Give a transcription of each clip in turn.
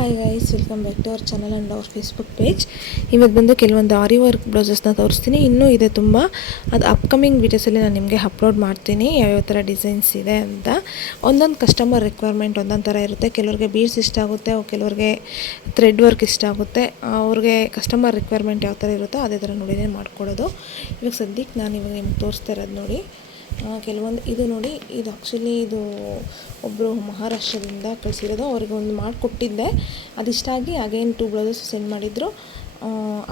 Hi guys, welcome back to our channel and our Facebook page. ಇವತ್ತು ಬಂದು ಕೆಲವೊಂದು ಆರಿ work ಬ್ಲೌಸಸ್ನ ತೋರಿಸ್ತೀನಿ. ಇನ್ನೂ ಇದೆ ತುಂಬ. ಅದು ಅಪ್ಕಮಿಂಗ್ ವೀಡಿಯೋಸಲ್ಲಿ ನಾನು ನಿಮಗೆ ಅಪ್ಲೋಡ್ ಮಾಡ್ತೀನಿ ಯಾವ್ಯಾವ ಥರ ಡಿಸೈನ್ಸ್ ಇದೆ ಅಂತ. ಒಂದೊಂದು ಕಸ್ಟಮರ್ ರಿಕ್ವೈರ್ಮೆಂಟ್ ಒಂದೊಂದು ಥರ ಇರುತ್ತೆ. ಕೆಲವ್ರಿಗೆ ಬೀಡ್ಸ್ ಇಷ್ಟ ಆಗುತ್ತೆ, ಕೆಲವ್ರಿಗೆ ಥ್ರೆಡ್ ವರ್ಕ್ ಇಷ್ಟ ಆಗುತ್ತೆ. ಅವ್ರಿಗೆ ಕಸ್ಟಮರ್ ರಿಕ್ವೈರ್ಮೆಂಟ್ ಯಾವ ಥರ ಇರುತ್ತೋ ಅದೇ ಥರ ನೋಡಿನೇ ಮಾಡ್ಕೊಡೋದು. ಇವಾಗ ಸದ್ಯಕ್ಕೆ ನಾನು ಇವಾಗ ನಿಮ್ಗೆ ತೋರಿಸ್ತಾ ಇರೋದು ನೋಡಿ. ಕೆಲವೊಂದು ಇದು ನೋಡಿ, ಇದು ಆ್ಯಕ್ಚುಲಿ ಇದು ಒಬ್ಬರು ಮಹಾರಾಷ್ಟ್ರದಿಂದ ಕಳಿಸಿರೋದು. ಅವ್ರಿಗೆ ಒಂದು ಮಾಡಿಕೊಟ್ಟಿದ್ದೆ, ಅದಿಷ್ಟಾಗಿ ಅಗೇನ್ 2 ಬ್ಲೌಸಸ್ ಸೆಂಡ್ ಮಾಡಿದರು.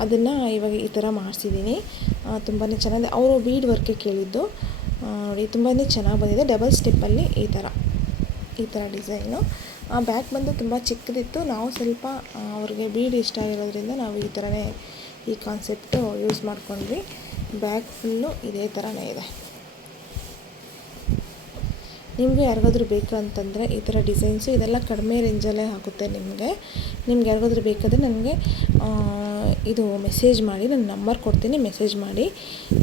ಅದನ್ನು ಇವಾಗ ಈ ಥರ ಮಾಡಿಸಿದ್ದೀನಿ. ತುಂಬಾ ಚೆನ್ನಾಗಿದೆ. ಅವರು ಬೀಡ್ ವರ್ಕೆ ಕೇಳಿದ್ದು ನೋಡಿ. ತುಂಬಾ ಚೆನ್ನಾಗಿ ಬಂದಿದೆ. ಡಬಲ್ ಸ್ಟೆಪ್ಪಲ್ಲಿ ಈ ಥರ ಡಿಸೈನು. ಬ್ಯಾಕ್ ಬಂದು ತುಂಬ ಚಿಕ್ಕದಿತ್ತು. ನಾವು ಸ್ವಲ್ಪ ಅವ್ರಿಗೆ ಬೀಡ್ ಇಷ್ಟ ಆಗಿರೋದ್ರಿಂದ ನಾವು ಈ ಥರನೇ ಈ ಕಾನ್ಸೆಪ್ಟು ಯೂಸ್ ಮಾಡ್ಕೊಂಡ್ವಿ. ಬ್ಯಾಕ್ ಫುಲ್ಲು ಇದೇ ಥರನೇ ಇದೆ. ನಿಮಗೆ ಯಾರಿಗಾದ್ರೂ ಬೇಕು ಅಂತಂದರೆ ಈ ಥರ ಡಿಸೈನ್ಸು ಇದೆಲ್ಲ ಕಡಿಮೆ ರೇಂಜಲ್ಲೇ ಆಗುತ್ತೆ. ನಿಮಗೆ ಯಾರಿಗಾದ್ರೂ ಬೇಕಾದರೆ ನನಗೆ ಇದು ಮೆಸೇಜ್ ಮಾಡಿ, ನನ್ನ ನಂಬರ್ ಕೊಡ್ತೀನಿ, ಮೆಸೇಜ್ ಮಾಡಿ.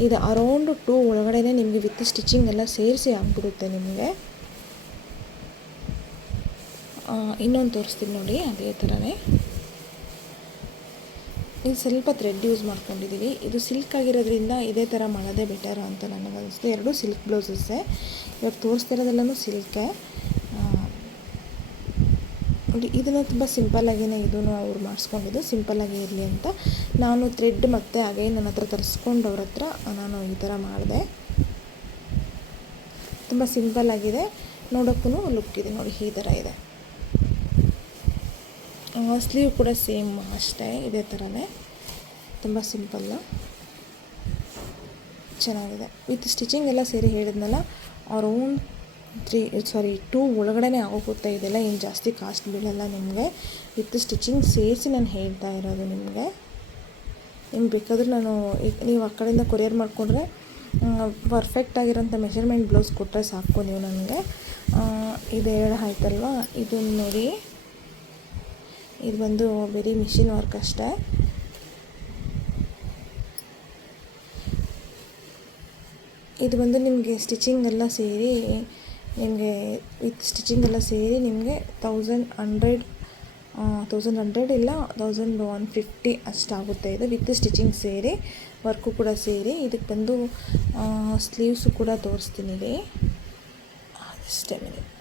ಇದು ಅರೌಂಡ್ 2 ಒಳಗಡೆ ನಿಮಗೆ ವಿತ್ ಸ್ಟಿಚಿಂಗ್ ಎಲ್ಲ ಸೇರಿಸಿ ಆಗಿಬಿಡುತ್ತೆ ನಿಮಗೆ. ಇನ್ನೊಂದು ತೋರಿಸ್ತೀನಿ ನೋಡಿ, ಅದೇ ಥರನೇ. ಇದು ಸ್ವಲ್ಪ ಥ್ರೆಡ್ ಯೂಸ್ ಮಾಡ್ಕೊಂಡಿದ್ದೀವಿ. ಇದು ಸಿಲ್ಕ್ ಆಗಿರೋದ್ರಿಂದ ಇದೇ ಥರ ಮಾಡೋದೇ ಬೆಟರ್ ಅಂತ ನನಗನ್ನಿಸ್ತು. 2 ಸಿಲ್ಕ್ ಬ್ಲೌಸಸ್ಸೇ. ಇವಾಗ ತೋರಿಸ್ತಿರೋದೆಲ್ಲನೂ ಸಿಲ್ಕೆ. ಇದನ್ನು ತುಂಬ ಸಿಂಪಲ್ಲಾಗಿಯೇ ಇದನ್ನು ಅವ್ರು ಮಾಡಿಸ್ಕೊಂಡಿದ್ದು, ಸಿಂಪಲ್ಲಾಗಿ ಇರಲಿ ಅಂತ. ನಾನು ಥ್ರೆಡ್ ಮತ್ತು ಹಾಗೆ ನನ್ನ ಹತ್ರ ತರಿಸ್ಕೊಂಡು ಅವ್ರ ಹತ್ರ ನಾನು ಈ ಥರ ಮಾಡಿದೆ. ತುಂಬ ಸಿಂಪಲ್ಲಾಗಿದೆ, ನೋಡೋಕ್ಕೂ ಲುಕ್ ಇದೆ ನೋಡಿ. ಈ ಥರ ಇದೆ. ಸ್ಲೀವ್ ಕೂಡ ಸೇಮ್ ಅಷ್ಟೇ, ಇದೇ ಥರನೇ. ತುಂಬ ಸಿಂಪಲ್ಲು, ಚೆನ್ನಾಗಿದೆ. ವಿತ್ ಸ್ಟಿಚಿಂಗ್ ಎಲ್ಲ ಸೇರಿ ಹೇಳಿದ್ನಲ್ಲ, ಅರೌಂಡ್ 2 ಒಳಗಡೆ ಆಗೋಗುತ್ತೆ. ಇದೆಲ್ಲ ಏನು ಜಾಸ್ತಿ ಕಾಸ್ಟ್ ಬೀಳಲ್ಲ ನಿಮಗೆ. ವಿತ್ ಸ್ಟಿಚಿಂಗ್ ಸೇರಿಸಿ ನಾನು ಹೇಳ್ತಾ ಇರೋದು ನಿಮಗೆ. ನಿಮ್ಗೆ ಬೇಕಾದರೂ ನಾನು ನೀವು ಆ ಕಡೆಯಿಂದ ಕೊರಿಯರ್ ಮಾಡಿಕೊಂಡ್ರೆ ಪರ್ಫೆಕ್ಟಾಗಿರೋಂಥ ಮೆಷರ್ಮೆಂಟ್ ಬ್ಲೌಸ್ ಕೊಟ್ಟರೆ ಸಾಕು ನೀವು ನನಗೆ. ಇದು ಆಯ್ತಲ್ವ. ಇದನ್ನು ನೋಡಿ, ಇದು ಬಂದು ಬರೀ ಮಿಷಿನ್ ವರ್ಕ್ ಅಷ್ಟೇ. ಇದು ಬಂದು ನಿಮಗೆ ಸ್ಟಿಚಿಂಗ್ ಎಲ್ಲ ಸೇರಿ ನಿಮಗೆ ವಿತ್ ಸ್ಟಿಚಿಂಗ್ ಎಲ್ಲ ಸೇರಿ ನಿಮಗೆ 1100 ಇಲ್ಲ 1150 ಅಷ್ಟಾಗುತ್ತೆ. ಇದು ವಿತ್ ಸ್ಟಿಚಿಂಗ್ ಸೇರಿ, ವರ್ಕು ಕೂಡ ಸೇರಿ. ಇದಕ್ಕೆ ಬಂದು ಸ್ಲೀವ್ಸು ಕೂಡ ತೋರಿಸ್ತೀನಿ ರೀ. ಅಷ್ಟೇ ಮಿನಿಟ್.